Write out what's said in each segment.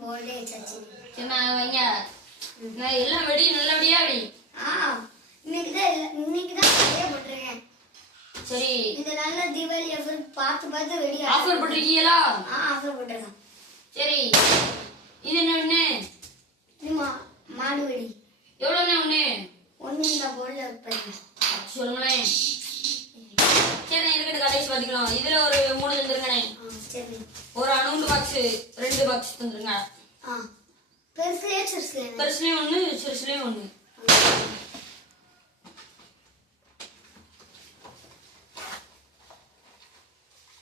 போல்டே சச்சி சின்ன வைங்க நான் எல்லாம் வெடி நல்லபடியா வெடி இன்னைக்கு தான் நிறைய போட்டிருக்கேன் சரி இந்த நல்ல தீபாவளி ஆஃபர் பார்த்து வெடி ஆஃபர் போட்டிருக்கீங்களா ஆஃபர் போட்டிருக்கேன் சரி இது என்ன இது மாடு வெடி எவ்வளோண்ணே ஒன்று இந்த போல்ல வைப்பேன் சொல்லுங்களேன் சரி இருக்கட்டும் கடைசி பார்த்துக்கலாம் இதுல ஒரு 3 தந்துருங்கண்ணே சரி ஒரு அணுண்டு பாக்ஸ் 2 பாக்ஸ் தந்துருங்க பெருசுலயும் ஒண்ணு சிறுசுலயும் ஒண்ணு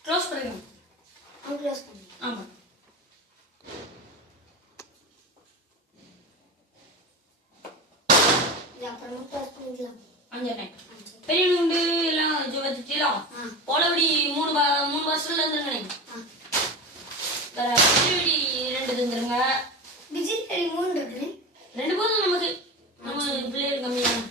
க்ளோஸ் பண்ணுங்க ஆமா பெரிய நுண்டு எல்லாம் வச்சுட்டீங்களா போலவடி 3 வருஷத்துல இருந்துருங்கண்ணே வேற விஜயவடி 2 தந்துருங்க விஜயவடி 3 இருக்கு 2 போதும் நமக்கு நம்ம பிள்ளைகள் கம்மியான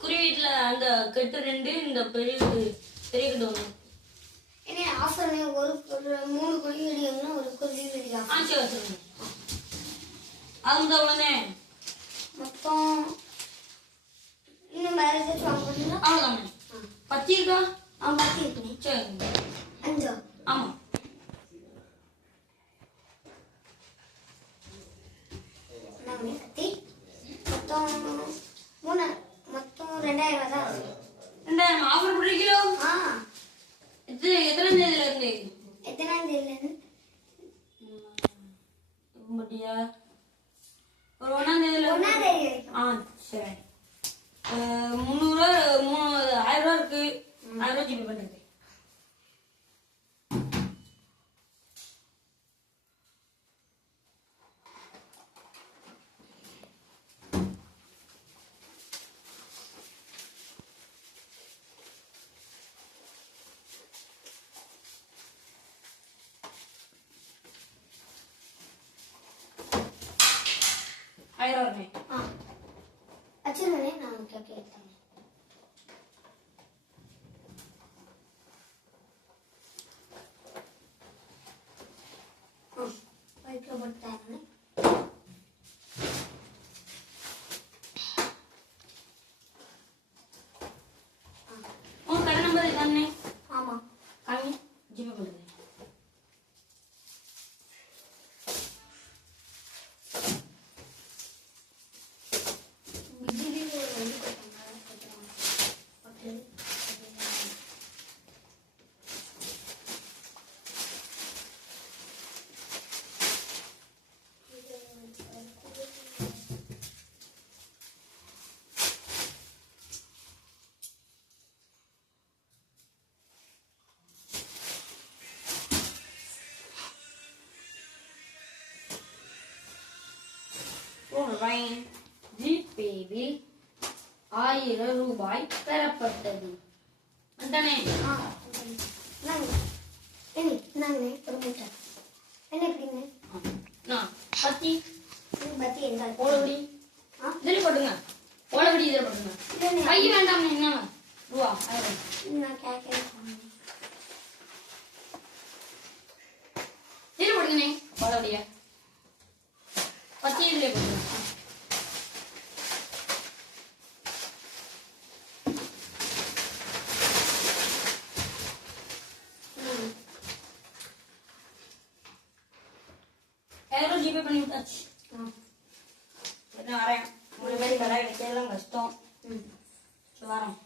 குருவீட்டுல அந்த கெட்டு 2 இந்த பெரிய கெட்டு 1 என்ன ஆஃபர் ஒரு 3 குருவி வெடினா ஒரு குருவி வெடி சரி வச்சிருங்க அதுதான் உடனே மொத்தம் இன்னும் வேற ஏதாச்சும் வாங்க போறீங்களா அவ்வளவுதான் பத்தி இருக்கா பத்தி இருக்கு சரி 5 ஆமா நாம கத்தி மொத்தம் 2000 தான் 2000 ஆஃபர் போடுறீங்களோ இது எத்தனை தேதியில இருந்து முடியா ஒரு 1ஆம் தேதியில சரி 300 1000 ரூபா இருக்கு 1000 ரூபா ஜிபே பண்ணுங்க வச்சிருந்தேன் நான் கேட்கிறேன் வைக்க போட்டாங்க உன் கடை நம்பர் இதுதானே ஆமா காமி ஜிபே பண்ணுங்க ஜிபேவில் 1000 ரூபாய் பெறப்பட்டது அந்தானே பத்தி என்ன போலவடி இதில் போட்டுங்க போலவடி இதில் போட்டுங்க கை வேண்டாம் என்ன ரூபா நான் கேட்கிறேன் இதில் போட்டுங்கண்ணே போலவடிய பத்தி இதில் போட்டுங்க ஜிபே பண்ணி விட்டாச்சு வரேன் 3 பேர் கடை கிடைக்கலாம் கஷ்டம் வரோம்